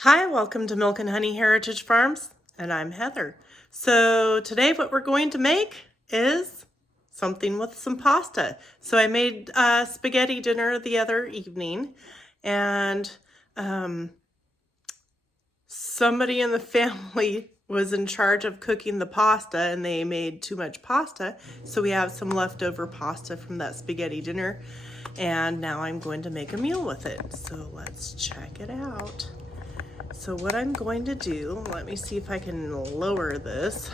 Hi, welcome to Milk and Honey Heritage Farms, and I'm Heather. So today what we're going to make is something with some pasta. So I made spaghetti dinner the other evening, and somebody in the family was in charge of cooking the pasta, and they made too much pasta, so we have some leftover pasta from that spaghetti dinner, and now I'm going to make a meal with it. So let's check it out. So what I'm going to do, let me see if I can lower this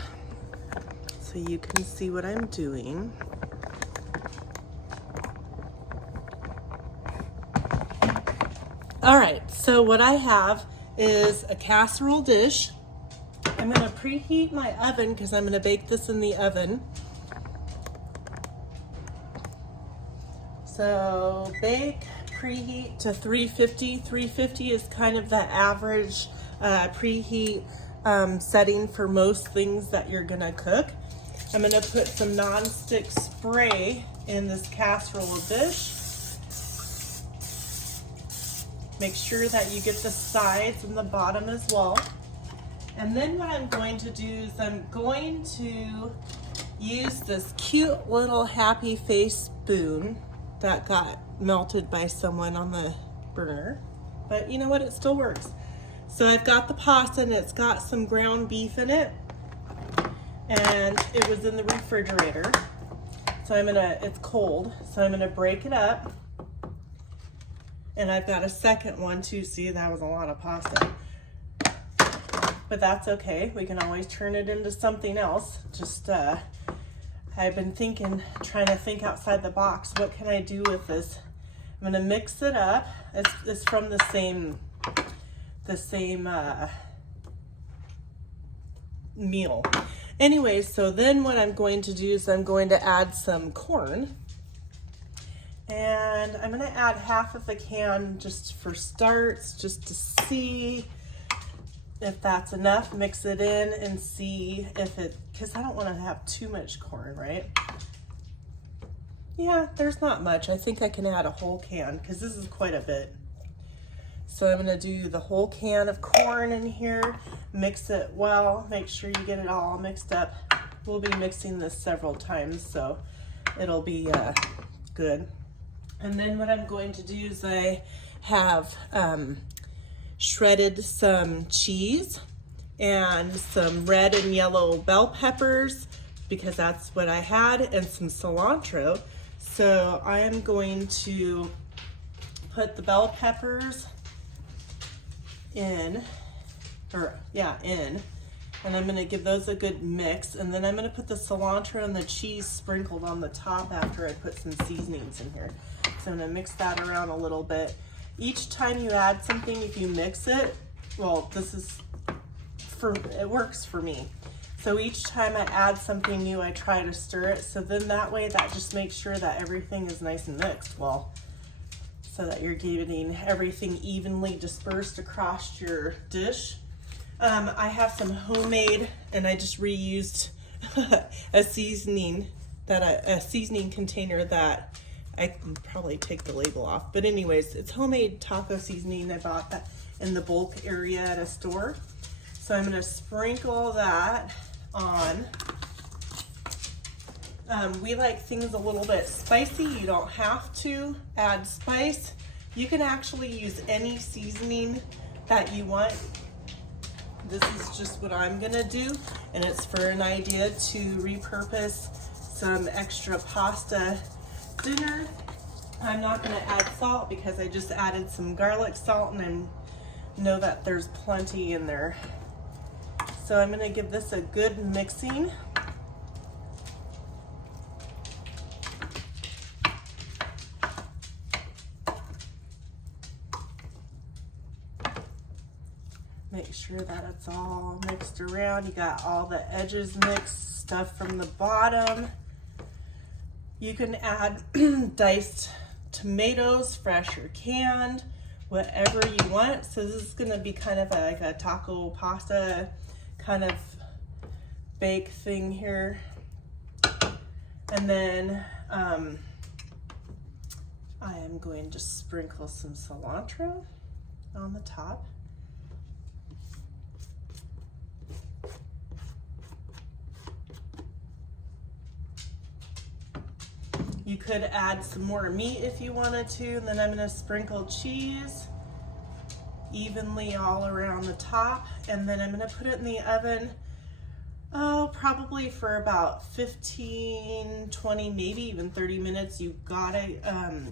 so you can see what I'm doing. All right, so what I have is a casserole dish. I'm gonna preheat my oven because I'm gonna bake this in the oven. So preheat to 350. 350 is kind of the average preheat setting for most things that you're gonna cook. I'm gonna put some nonstick spray in this casserole dish. Make sure that you get the sides and the bottom as well. And then what I'm going to do is I'm going to use this cute little happy face spoon that got melted by someone on the burner. But you know what, it still works. So I've got the pasta and it's got some ground beef in it. And it was in the refrigerator. So it's cold, so I'm gonna break it up. And I've got a second one too. See, that was a lot of pasta. But that's okay, we can always turn it into something else. Just, I've been trying to think outside the box. What can I do with this? I'm gonna mix it up. It's from the same meal. Anyway, so then what I'm going to do is I'm going to add some corn. And I'm gonna add half of the can just for starts, just to see if that's enough. Mix it in and see if because I don't want to have too much corn, right? Yeah, there's not much. I think I can add a whole can because this is quite a bit. So I'm gonna do the whole can of corn in here, mix it well, make sure you get it all mixed up. We'll be mixing this several times, so it'll be good. And then what I'm going to do is I have shredded some cheese and some red and yellow bell peppers because that's what I had, and some cilantro. So I am going to put the bell peppers in, and I'm gonna give those a good mix, and then I'm gonna put the cilantro and the cheese sprinkled on the top after I put some seasonings in here. So I'm gonna mix that around a little bit. Each time you add something, if you mix it, well, it works for me. So each time I add something new, I try to stir it. So then that way, that just makes sure that everything is nice and mixed well, so that you're getting everything evenly dispersed across your dish. I have some homemade, and I just reused a seasoning container that I can probably take the label off. But anyways, it's homemade taco seasoning. I bought that in the bulk area at a store. So I'm gonna sprinkle that on. We like things a little bit spicy. You don't have to add spice. You can actually use any seasoning that you want. This is just what I'm gonna do, and it's for an idea to repurpose some extra pasta dinner. I'm not gonna add salt because I just added some garlic salt, and I know that there's plenty in there. So I'm gonna give this a good mixing. Make sure that it's all mixed around. You got all the edges mixed, stuff from the bottom. You can add diced tomatoes, fresh or canned, whatever you want. So this is gonna be kind of like a taco pasta kind of bake thing here. And then I am going to sprinkle some cilantro on the top. You could add some more meat if you wanted to, and then I'm gonna sprinkle cheese evenly all around the top, and then I'm gonna put it in the oven, oh, probably for about 15, 20, maybe even 30 minutes. You gotta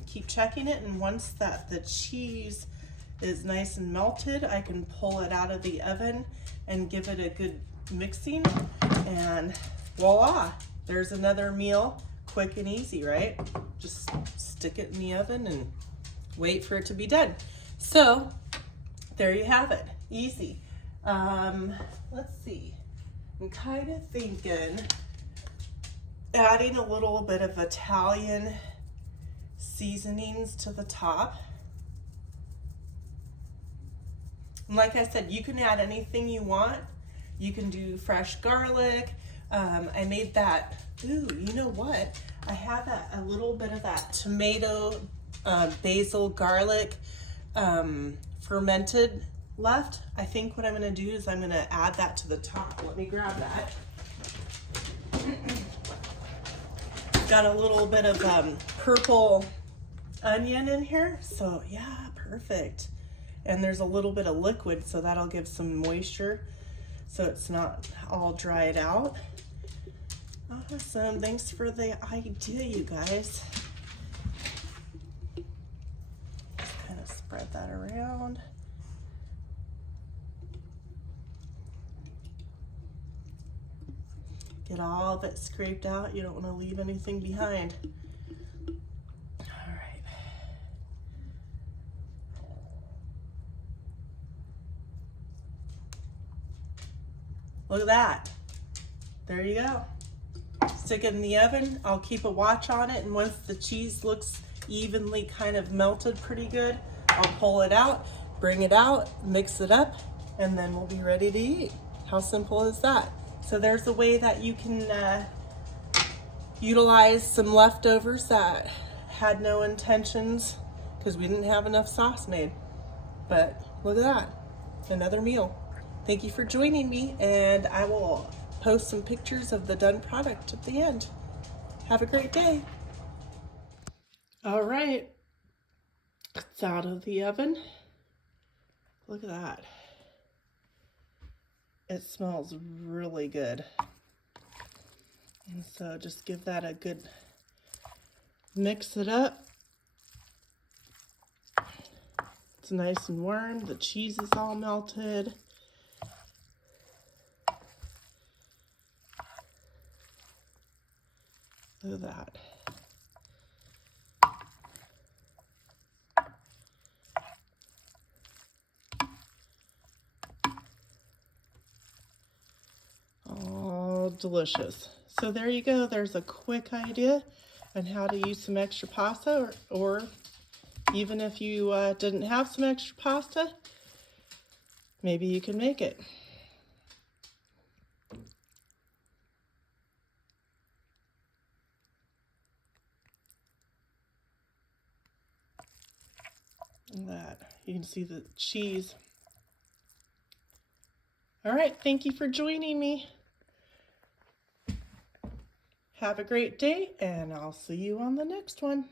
keep checking it, and once that the cheese is nice and melted, I can pull it out of the oven and give it a good mixing, and voila, there's another meal. Quick and easy, right? Just stick it in the oven and wait for it to be done. So there you have it, easy. Let's see, I'm kind of thinking adding a little bit of Italian seasonings to the top. And like I said, you can add anything you want. You can do fresh garlic. I made that, ooh, you know what? I have a little bit of that tomato, basil, garlic, fermented left. I think what I'm gonna do is I'm gonna add that to the top. Let me grab that. Got a little bit of purple onion in here, so yeah, perfect. And there's a little bit of liquid, so that'll give some moisture so it's not all dried out. Awesome, thanks for the idea, you guys. Just kind of spread that around. Get all of it scraped out. You don't want to leave anything behind. All right. Look at that. There you go. Stick it in the oven. I'll keep a watch on it, and once the cheese looks evenly kind of melted pretty good, I'll pull it out, bring it out, mix it up, and then we'll be ready to eat. How simple is that? So there's a way that you can utilize some leftovers that had no intentions because we didn't have enough sauce made. But look at that, another meal. Thank you for joining me, and I will post some pictures of the done product at the end. Have a great day. All right, it's out of the oven. Look at that. It smells really good. And so just give that a good mix it up. It's nice and warm. The cheese is all melted. Look at that. Oh, delicious. So there you go. There's a quick idea on how to use some extra pasta, or even if you didn't have some extra pasta, maybe you can make it. That you can see the cheese. All right, thank you for joining me. Have a great day, and I'll see you on the next one.